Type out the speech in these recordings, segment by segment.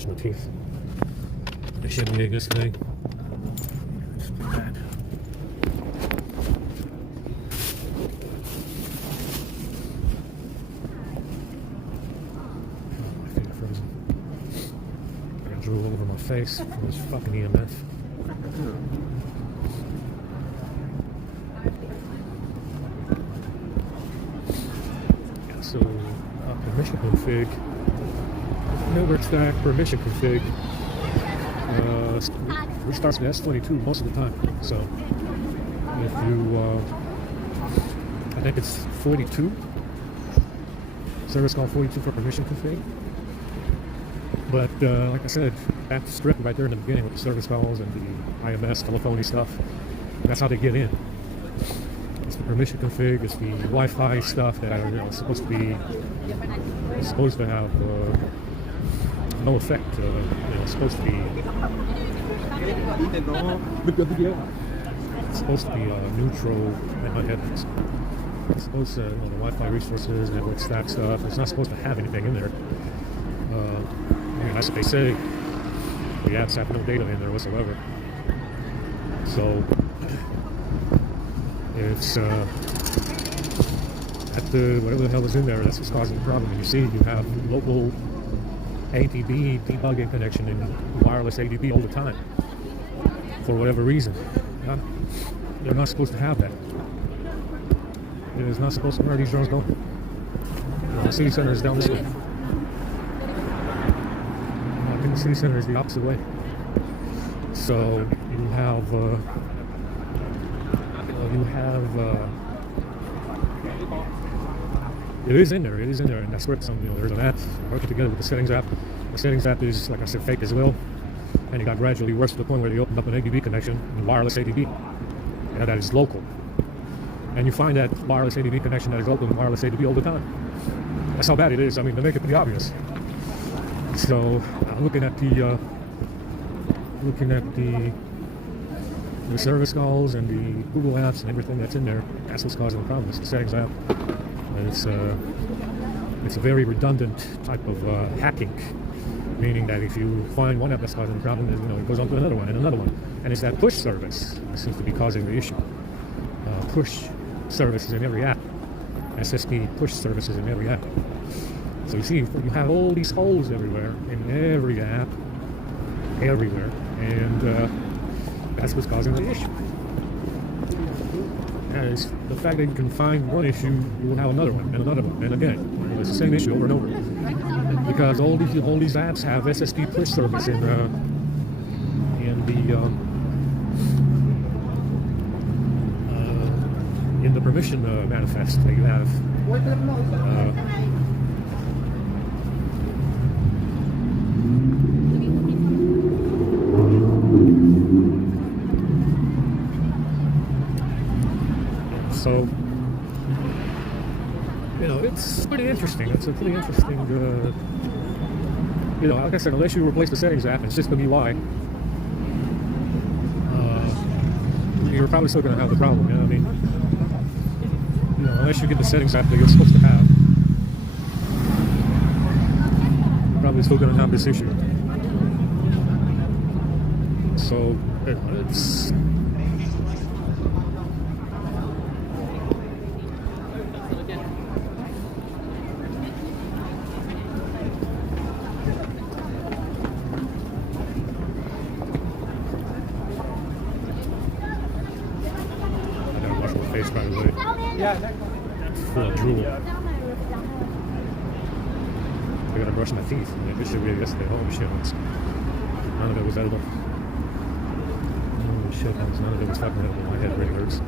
brushing my teeth. I shouldn't be yesterday. It's pretty bad. Oh, my finger frozen. I got drool all over my face from this fucking EMF. Yeah, so, permission config. Network stack permission config. Restarts with S22 most of the time. So if you, I think it's 42. Service call 42 for permission config. But like I said, that script right there in the beginning with the service calls and the IMS telephony stuff, that's how they get in. It's the permission config, it's the Wi-Fi stuff that are supposed to have no effect. It's supposed to be. It's supposed to be neutral and unheavy. It's supposed to, the Wi-Fi resources, network stack stuff. It's not supposed to have anything in there. That's what they say. The apps have no data in there whatsoever. So it's whatever the hell is in there. That's what's causing the problem. You see, you have local ADB debugging connection and wireless ADB all the time for whatever reason. They're not supposed to have that. It is not supposed to. Where are these drones going? The city center is down this way. I think the city center is the opposite way. So you have it is in there, and that's where there's an app working together with the settings app. The settings app is, like I said, fake as well, and it got gradually worse to the point where they opened up an ADB connection, a wireless ADB, that is local. And you find that wireless ADB connection that is local and wireless ADB all the time. That's how bad it is. I mean, they make it pretty obvious. So, looking at the service calls and the Google apps and everything that's in there, that's what's causing the problem. It's the settings app. It's a very redundant type of hacking, meaning that if you find one app that's causing the problem, it goes on to another one and another one. And it's that push service that seems to be causing the issue. Push services in every app. SSD push services in every app. So you see, you have all these holes everywhere in every app, everywhere, and that's what's causing the issue. As the fact that you can find one issue, you will have another one, and another one, and again. It's the same issue over and over. Because all these apps have SSD push service in the permission manifest that you have. So, it's pretty interesting. It's a pretty interesting, like I said, unless you replace the settings app and system UI, you're probably still going to have the problem. I mean, unless you get the settings app that you're supposed to have, you're probably still going to have this issue. So, it's... face, by the way. Full of drool. I gotta brush my teeth. This shit we had yesterday. Holy shit. None of it was edible. Holy shit, none of it was fucking edible. My head really hurts.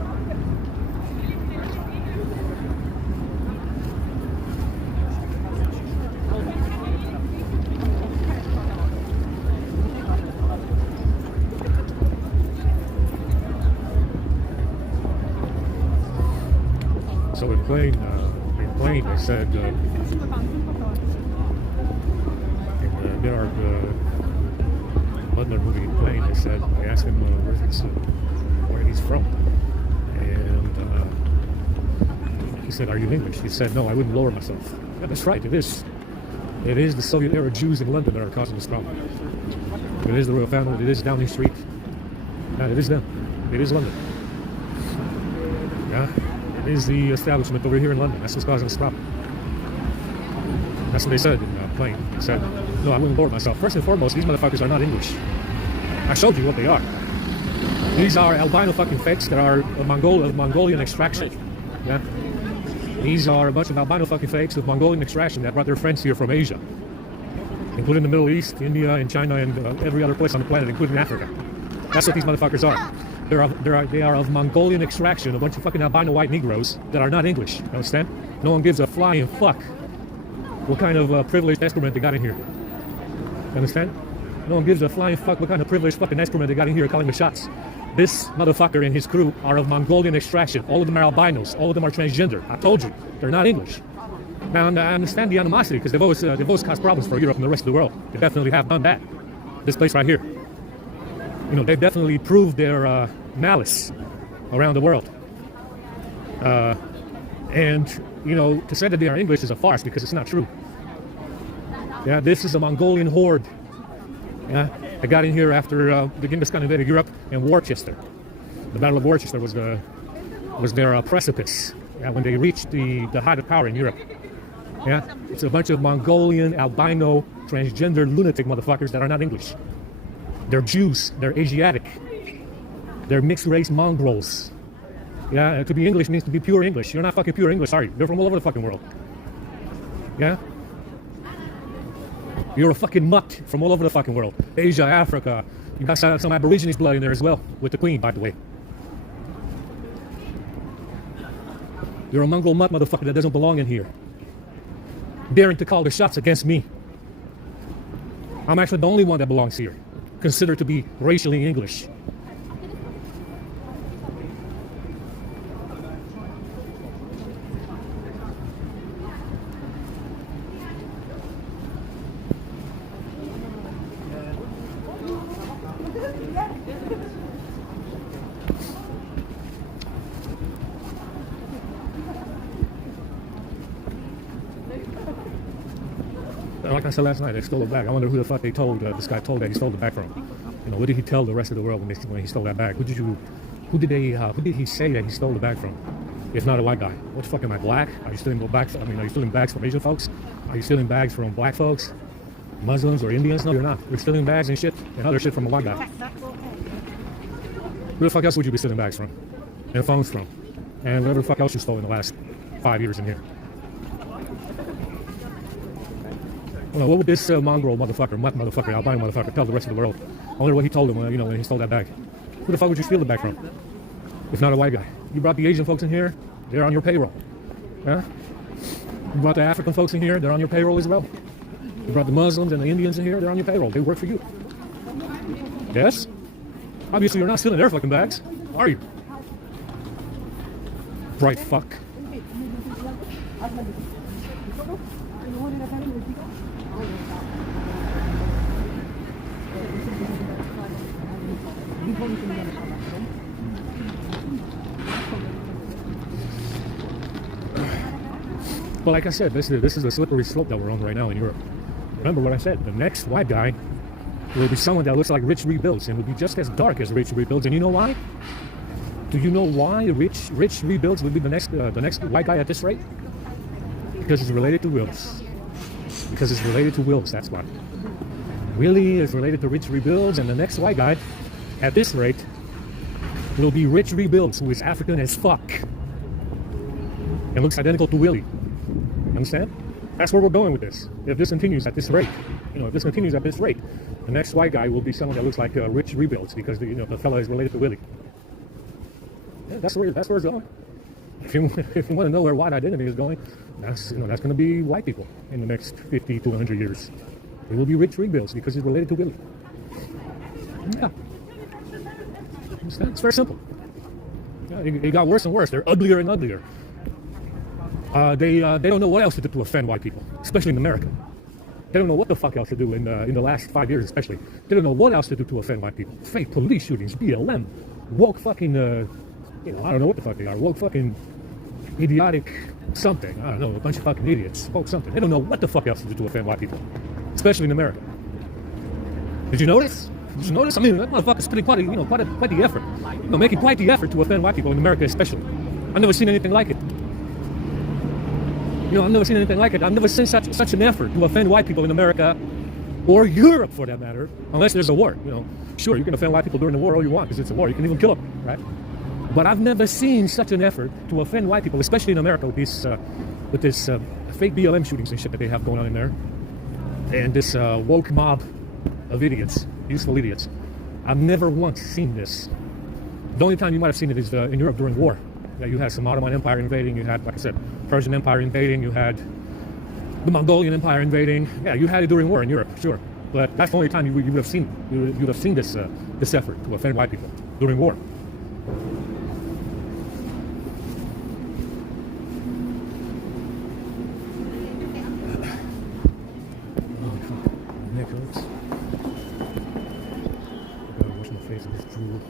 So in plane, they said in the Butler movie in plane, they said, I asked him where he's from, and he said, "Are you English?" He said, "No, I wouldn't lower myself." Yeah, that's right, it is. It is the Soviet-era Jews in London that are causing this problem. It is the royal family. It is Downing Street. It is them. It is London. Yeah, it is the establishment over here in London. That's what's causing this problem. That's what they said in the plane. They said, no, I wouldn't board myself. First and foremost, these motherfuckers are not English. I showed you what they are. These are albino fucking fakes that are of Mongolian extraction. Yeah? These are a bunch of albino fucking fakes of Mongolian extraction that brought their friends here from Asia, including the Middle East, India, and China, and every other place on the planet, including Africa. That's what these motherfuckers are. They are of Mongolian extraction, a bunch of fucking albino white Negroes that are not English. You understand? No one gives a flying fuck what kind of privileged excrement they got in here. You understand? No one gives a flying fuck what kind of privileged fucking excrement they got in here calling the shots. This motherfucker and his crew are of Mongolian extraction. All of them are albinos. All of them are transgender. I told you, they're not English. Now, I understand the animosity because they've always caused problems for Europe and the rest of the world. They definitely have done that. This place right here. You know, they've definitely proved their malice around the world. And, you know, to say that they are English is a farce because it's not true. Yeah, this is a Mongolian horde. Yeah, they got in here after the Genghis Khan invaded Europe, and Worcester. The Battle of Worcester was their precipice. Yeah, when they reached the height of power in Europe. Yeah, it's a bunch of Mongolian, albino, transgender, lunatic motherfuckers that are not English. They're Jews. They're Asiatic. They're mixed race mongrels. Yeah, to be English means to be pure English. You're not fucking pure English, are you? You're from all over the fucking world. Yeah? You're a fucking mutt from all over the fucking world. Asia, Africa. You got some Aborigines blood in there as well, with the Queen, by the way. You're a mongrel mutt motherfucker that doesn't belong in here. Daring to call the shots against me. I'm actually the only one that belongs here, considered to be racially English. Like I said last night, they stole the bag. I wonder who the fuck this guy told that he stole the bag from. You know, what did he tell the rest of the world when he stole that bag? Who did he say that he stole the bag from? If not a white guy. What the fuck, am I black? Are you stealing bags? I mean, are you stealing bags from Asian folks? Are you stealing bags from black folks? Muslims or Indians? No, you're not. You're stealing bags and shit and other shit from a white guy. Who the fuck else would you be stealing bags from? And phones from? And whatever the fuck else you stole in the last 5 years in here. Well, what would this mongrel motherfucker, mutt motherfucker, albino motherfucker tell the rest of the world? I wonder what he told them when he stole that bag. Who the fuck would you steal the bag from? If not a white guy. You brought the Asian folks in here, they're on your payroll. Yeah? You brought the African folks in here, they're on your payroll as well. You brought the Muslims and the Indians in here, they're on your payroll. They work for you. Yes? Obviously you're not stealing their fucking bags, are you? Bright fuck. Well, like I said, this is the slippery slope that we're on right now in Europe. Remember what I said, the next white guy will be someone that looks like Rich Rebuilds and will be just as dark as Rich Rebuilds. And you know why? Do you know why Rich Rebuilds will be the next white guy at this rate? Because it's related to Wills. Because it's related to Wills, that's why. Willie is related to Rich Rebuilds, and the next white guy at this rate will be Rich Rebuilds, who is African as fuck and looks identical to Willie. Understand? That's where we're going with this. If this continues at this rate, the next white guy will be someone that looks like Rich Rebuilds because the fella is related to Willie. Yeah, that's where it's going. If you want to know where white identity is going, that's going to be white people in the next 50 to 100 years. It will be Rich Rebuilds because he's related to Willie. Yeah. It's very simple. Yeah, it got worse and worse. They're uglier and uglier. They don't know what else to do to offend white people, especially in America. They don't know what the fuck else to do in the last 5 years, especially. They don't know what else to do to offend white people. Fake police shootings, BLM, woke fucking, I don't know what the fuck they are. Woke fucking idiotic something. I don't know, a bunch of fucking idiots spoke something. They don't know what the fuck else to do to offend white people, especially in America. Did you notice? Did you notice? I mean, that motherfucker's putting quite the effort. Making quite the effort to offend white people in America, especially. I've never seen anything like it. I've never seen anything like it. I've never seen such an effort to offend white people in America, or Europe for that matter, unless there's a war. Sure, you can offend white people during the war all you want because it's a war. You can even kill them, right? But I've never seen such an effort to offend white people, especially in America with this fake BLM shootings and shit that they have going on in there, and this woke mob of idiots, useful idiots. I've never once seen this. The only time you might have seen it is in Europe during war. Yeah, you had some Ottoman Empire invading, you had, like I said, Persian Empire invading, you had the Mongolian Empire invading. Yeah, you had it during war in Europe, sure. But that's the only time you would have seen this effort to offend white people during war. Neck hurts. I gotta wash my face with this drool.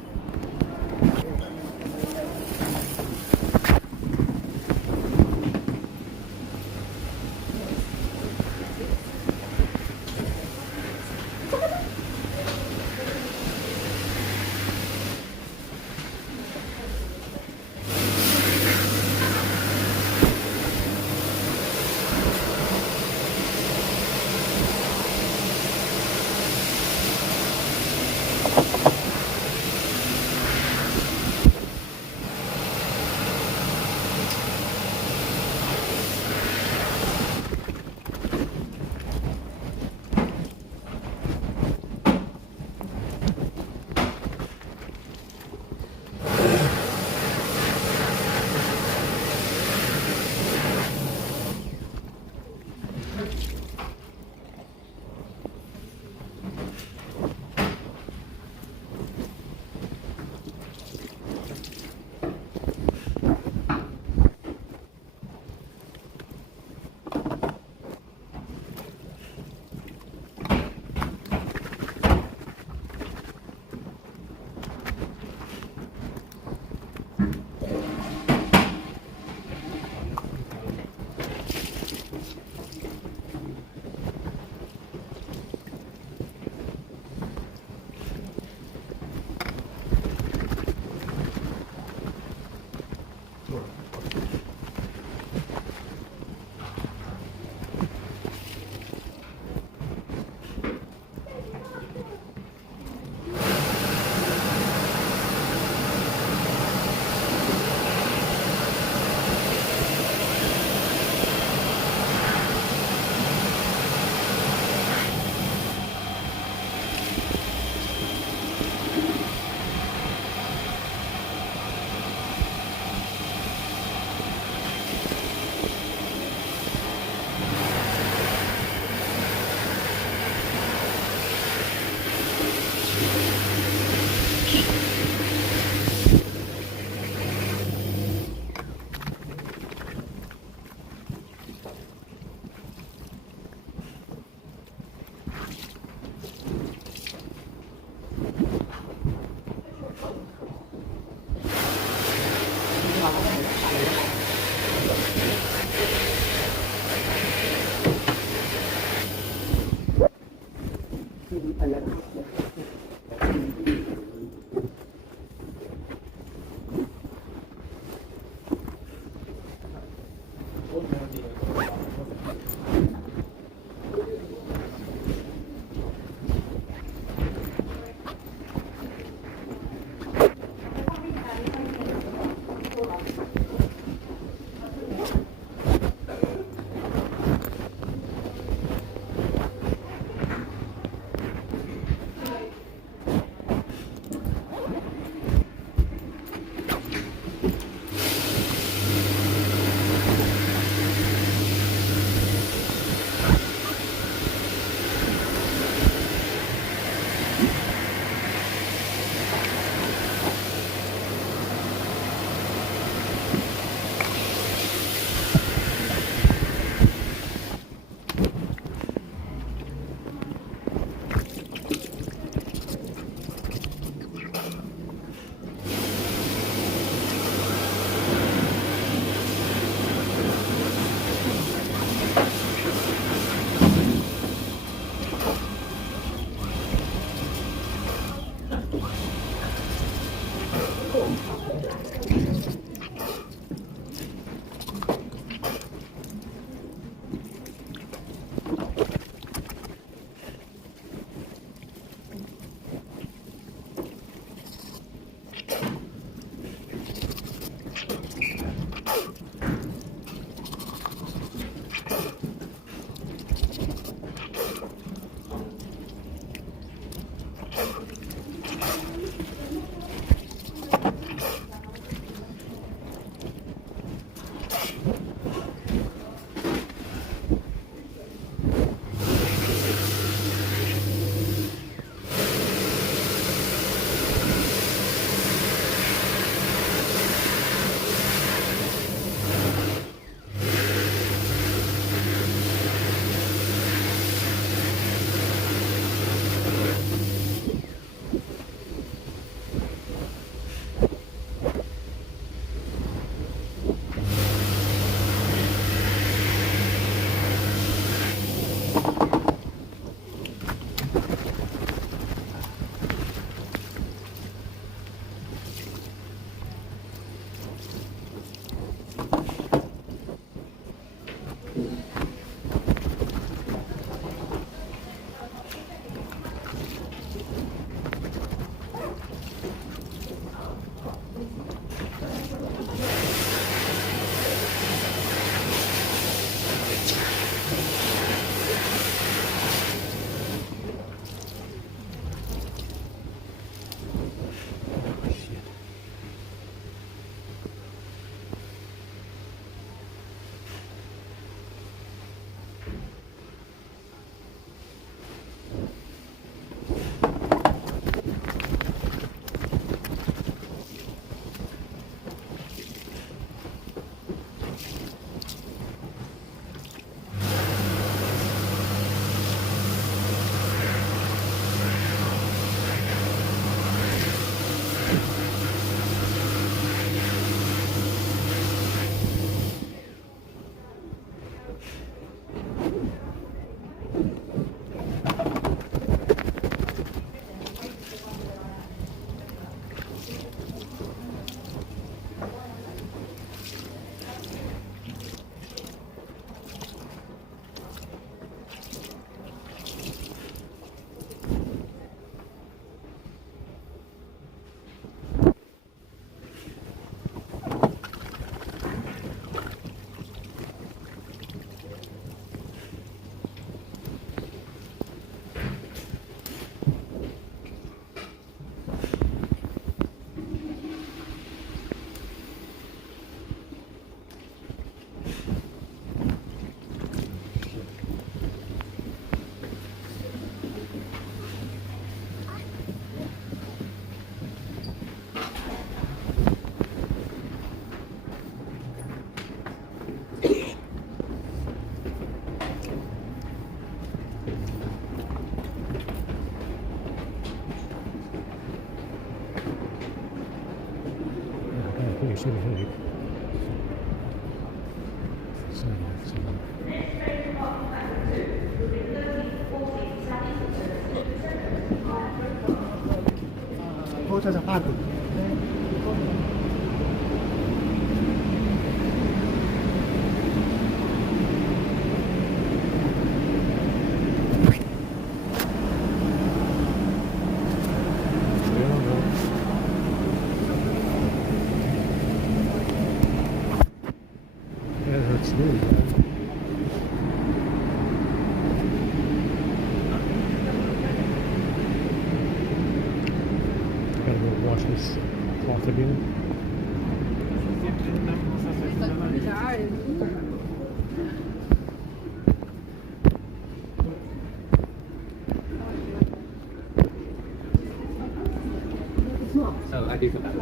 pretty heavy. Yeah, that's really bad. Gotta go wash this cloth again. So I do feel bad.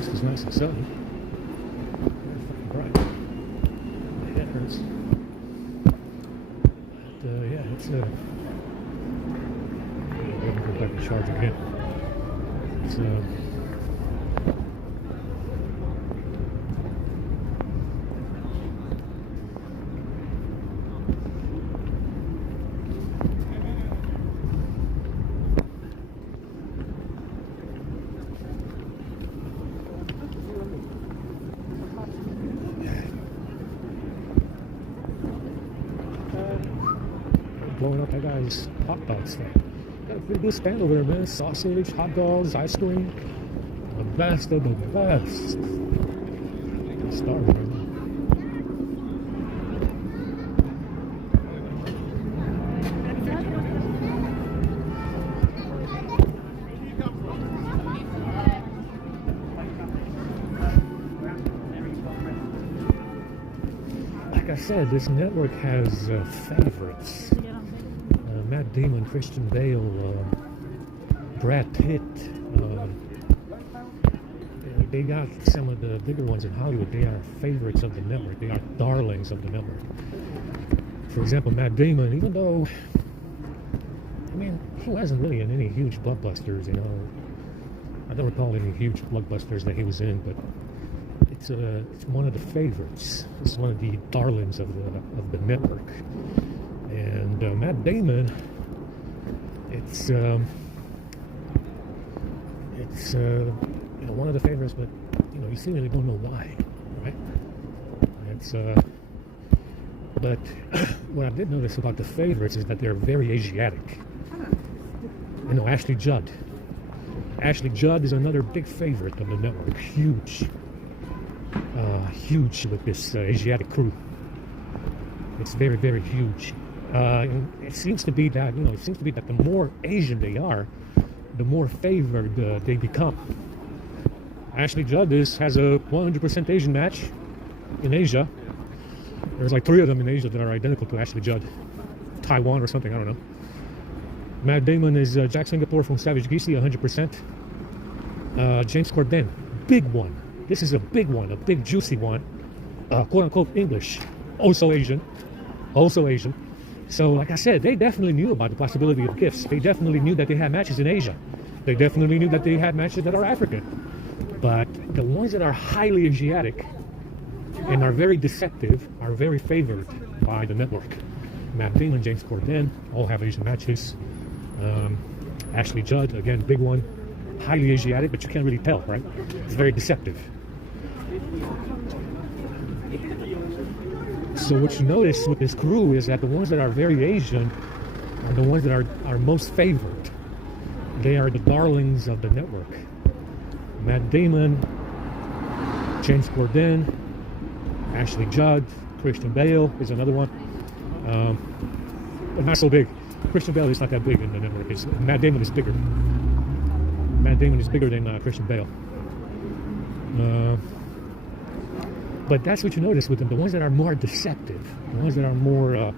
This is nice and sunny. Very fucking bright. My head hurts. But yeah, it's I'm gonna go back and charge again. It's blowing up that guy's hot dog stand. Got a pretty good stand over there, man. Sausage, hot dogs, ice cream. The best of the best. I'm starving right now. Like I said, this network has favorites. Matt Damon, Christian Bale, Brad Pitt. They got some of the bigger ones in Hollywood. They are favorites of the network. They are darlings of the network. For example, Matt Damon, even though, I mean, he wasn't really in any huge blockbusters, you know. I don't recall any huge blockbusters that he was in, but it's one of the favorites. It's one of the darlings of the network. And Matt Damon, it's you know, one of the favorites, but you know, you seemingly don't know why, right? It's but what I did notice about the favorites is that they're very Asiatic. You know, Ashley Judd. Ashley Judd is another big favorite of the network. Huge with this Asiatic crew. It's very, very huge. It seems to be that, you know, the more Asian they are, the more favored they become. Ashley Judd has a 100% Asian match in Asia. There's like 3 of them in Asia that are identical to Ashley Judd. Taiwan or something, I don't know. Matt Damon is Jack Singapore from Savage Geesey, 100%. James Corden, big one. This is a big one, a big juicy one. Quote unquote English, also Asian. So, like I said, they definitely knew about the possibility of gifts. They definitely knew that they had matches in Asia. They definitely knew that they had matches that are African. But the ones that are highly Asiatic and are very deceptive are very favored by the network. Matt Damon, James Corden, all have Asian matches. Ashley Judd, again, big one. Highly Asiatic, but you can't really tell, right? It's very deceptive. So what you notice with this crew is that the ones that are very Asian are the ones that are most favored. They are the darlings of the network. Matt Damon, James Corden, Ashley Judd, Christian Bale is another one. But not so big. Christian Bale is not that big in the network. Matt Damon is bigger. Matt Damon is bigger than Christian Bale. But that's what you notice with them. The ones that are more deceptive, the ones that are more,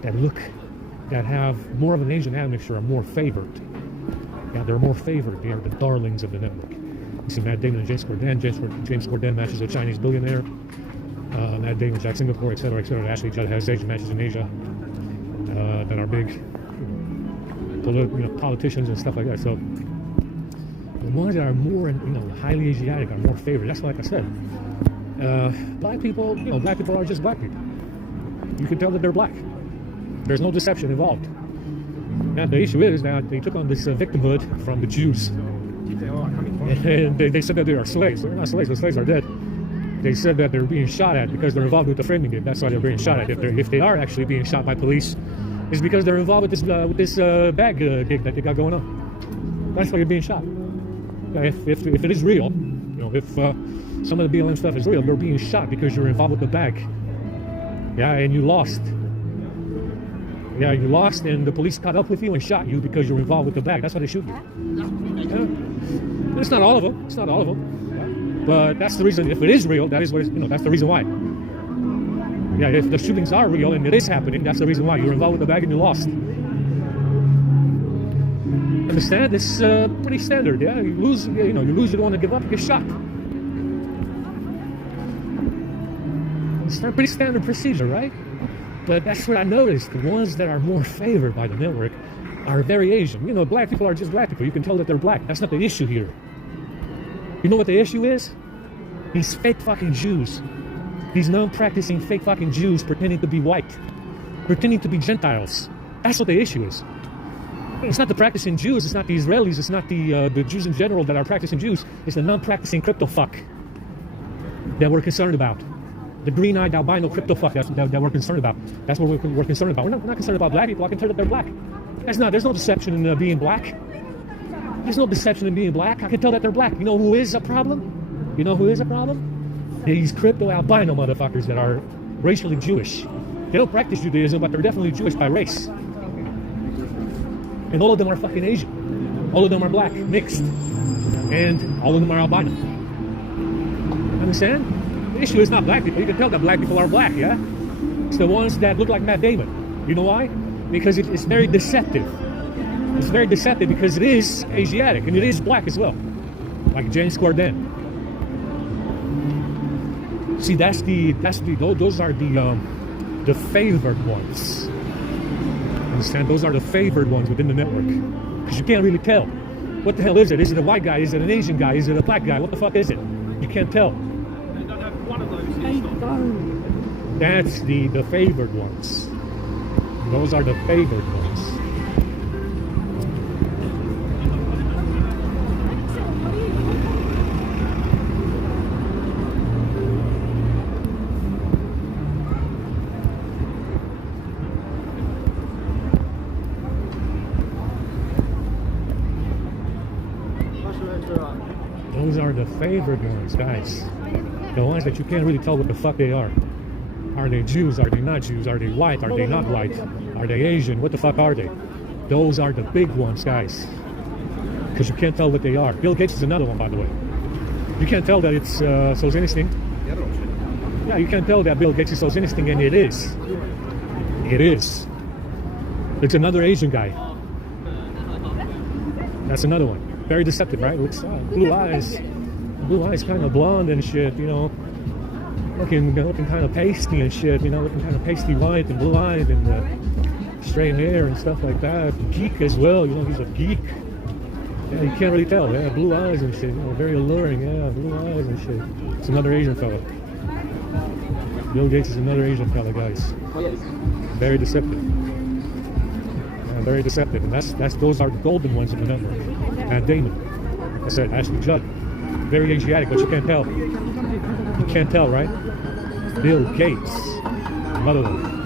that have more of an Asian admixture are more favored. Yeah, they're more favored. They are the darlings of the network. You see Matt Damon and James Corden. James Corden matches a Chinese billionaire. Matt Damon, Jack Singapore, etc., etc. Ashley Judd has Asian matches in Asia that are big. Politicians and stuff like that. So the ones that are more, highly Asiatic are more favored. That's like I said. Black people, black people are just black people. You can tell that they're black. There's no deception involved. Now the issue is that they took on this victimhood from the Jews, and they said that they are slaves. They're not slaves. The slaves are dead. They said that they're being shot at because they're involved with the framing game. That's why they're being shot at. If they are actually being shot by police, it's because they're involved with this bag gig that they got going on. That's why you're being shot. If it is real, if some of the BLM stuff is real, you're being shot because you're involved with the bag. Yeah, and you lost. Yeah, you lost, and the police caught up with you and shot you because you're involved with the bag. That's why they shoot you. Yeah. It's not all of them. It's not all of them. But that's the reason. If it is real, that is what that's the reason why. Yeah, if the shootings are real and it is happening, that's the reason why. You're involved with the bag and you lost. Understand? It's pretty standard. Yeah, you lose. You don't want to give up. You get shot. It's a pretty standard procedure, right? But that's what I noticed. The ones that are more favored by the network are very Asian. You know, black people are just black people. You can tell that they're black. That's not the issue here. You know what the issue is? These fake fucking Jews. These non-practicing fake fucking Jews pretending to be white. Pretending to be Gentiles. That's what the issue is. It's not the practicing Jews. It's not the Israelis. It's not the Jews in general that are practicing Jews. It's the non-practicing crypto fuck that we're concerned about. The green-eyed albino crypto fuck that we're concerned about. That's what we're concerned about. We're not concerned about black people. I can tell that they're black. There's no deception in being black. There's no deception in being black. I can tell that they're black. You know who is a problem? You know who is a problem? These crypto albino motherfuckers that are racially Jewish. They don't practice Judaism, but they're definitely Jewish by race. And all of them are fucking Asian. All of them are black, mixed. And all of them are albino. Understand? The issue is not black people. You can tell that black people are black, yeah? It's the ones that look like Matt Damon. You know why? Because it's very deceptive. It's very deceptive because it is Asiatic and it is black as well. Like James Corden. See, those are the favored ones. Understand? Those are the favored ones within the network. Because you can't really tell. What the hell is it? Is it a white guy? Is it an Asian guy? Is it a black guy? What the fuck is it? You can't tell. That's the favored ones. Those are the favored ones. Those are the favored ones, guys. The ones that you can't really tell what the fuck they are. Are they Jews? Are they not Jews? Are they white? Are they not white? Are they Asian? What the fuck are they? Those are the big ones, guys. Because you can't tell what they are. Bill Gates is another one, by the way. You can't tell that it's Solzhenitsyn. Yeah, you can't tell that Bill Gates is Solzhenitsyn, and it is. It is. It's another Asian guy. That's another one. Very deceptive, right? Looks blue eyes, kind of blonde and shit, you know. Looking kind of pasty and shit, you know, looking kind of pasty white and blue-eyed and straight hair and stuff like that. Geek as well, you know, he's a geek. Yeah, you can't really tell. Yeah, blue eyes and shit, you know, very alluring. Yeah, blue eyes and shit. It's another Asian fella. Bill Gates is another Asian fella, guys. Very deceptive. Yeah, very deceptive, and those are the golden ones in the network. And Damon, like I said, Ashley Judd, very Asiatic, but you can't tell. You can't tell, right? Bill Gates, another one.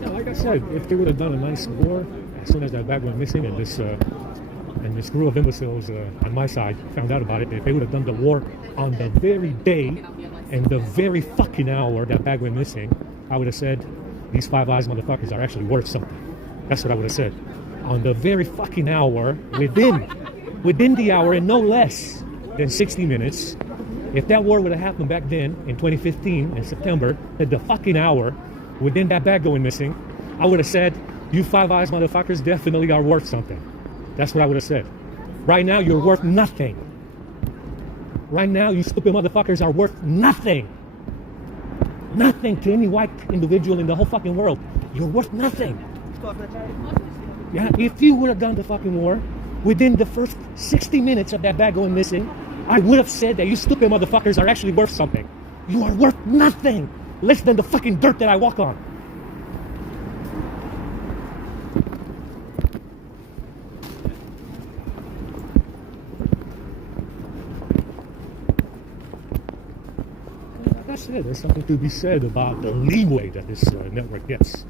Yeah, like I said, if they would have done a nice war as soon as that bag went missing and this crew of imbeciles on my side found out about it, if they would have done the war on the very day and the very fucking hour that bag went missing, I would have said these Five Eyes motherfuckers are actually worth something. That's what I would have said. On the very fucking hour, within the hour and no less than 60 minutes, if that war would have happened back then in 2015 in September, at the fucking hour, within that bag going missing, I would have said, you Five Eyes motherfuckers definitely are worth something. That's what I would have said. Right now, you're worth nothing. Right now, you stupid motherfuckers are worth nothing. Nothing to any white individual in the whole fucking world. You're worth nothing. Yeah, if you would have done the fucking war within the first 60 minutes of that bag going missing, I would have said that you stupid motherfuckers are actually worth something. You are worth nothing less than the fucking dirt that I walk on. Like I said, there's something to be said about the leeway that this network gets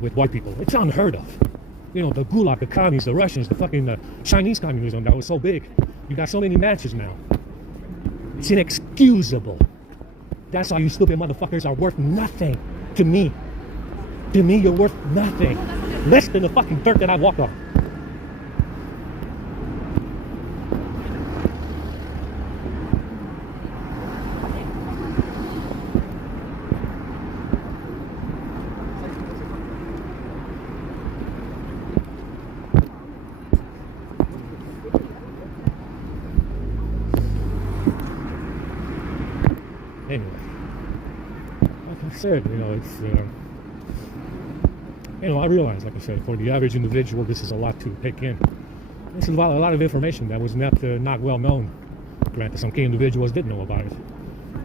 with white people. It's unheard of. You know, the Gulag, the commies, the Russians, the fucking Chinese communism that was so big. You got so many matches now. It's inexcusable. That's why you stupid motherfuckers are worth nothing to me. To me, you're worth nothing. Less than the fucking dirt that I walk on. Anyway, like I said, you know, it's, you know, I realize, like I said, for the average individual, this is a lot to take in. This is a lot of information that was not well known. Granted, some key individuals didn't know about it,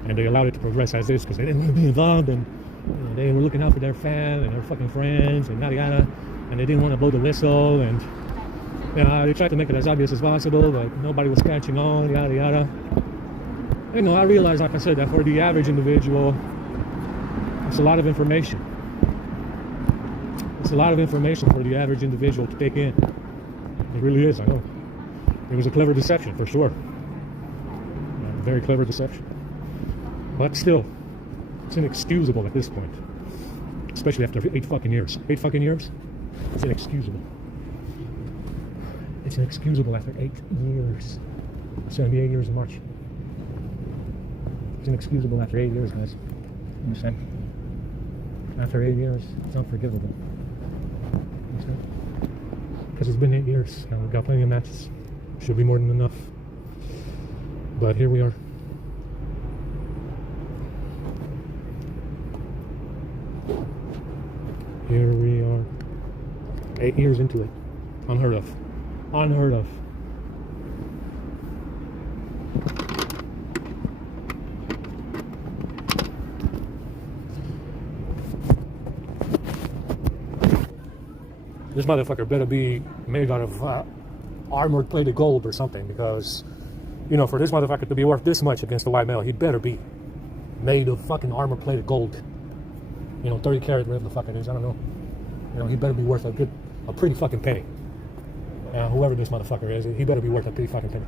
and they allowed it to progress as is because they didn't want to be involved, and you know, they were looking out for their fam and their fucking friends and yada yada, and they didn't want to blow the whistle, and you know, they tried to make it as obvious as possible, but nobody was catching on, yada yada. You know, I realize, like I said, that for the average individual, it's a lot of information. It's a lot of information for the average individual to take in. It really is, I know. It was a clever deception, for sure. Very clever deception. But still, it's inexcusable at this point. Especially after 8 fucking years. 8 fucking years? It's inexcusable. It's inexcusable after 8 years. It's going to be 8 years in March. It's inexcusable after 8 years, guys. You understand? After 8 years, it's unforgivable. You understand? Because it's been 8 years, and we've got plenty of matches. Should be more than enough. But here we are. Here we are. 8 years into it. Unheard of. Unheard of. This motherfucker better be made out of armored plated gold or something, because, you know, for this motherfucker to be worth this much against the white male, he'd better be made of fucking armor plated gold. You know, 30 carat, whatever the fuck it is, I don't know. You know, he better be worth a pretty fucking penny. Whoever this motherfucker is, he better be worth a pretty fucking penny.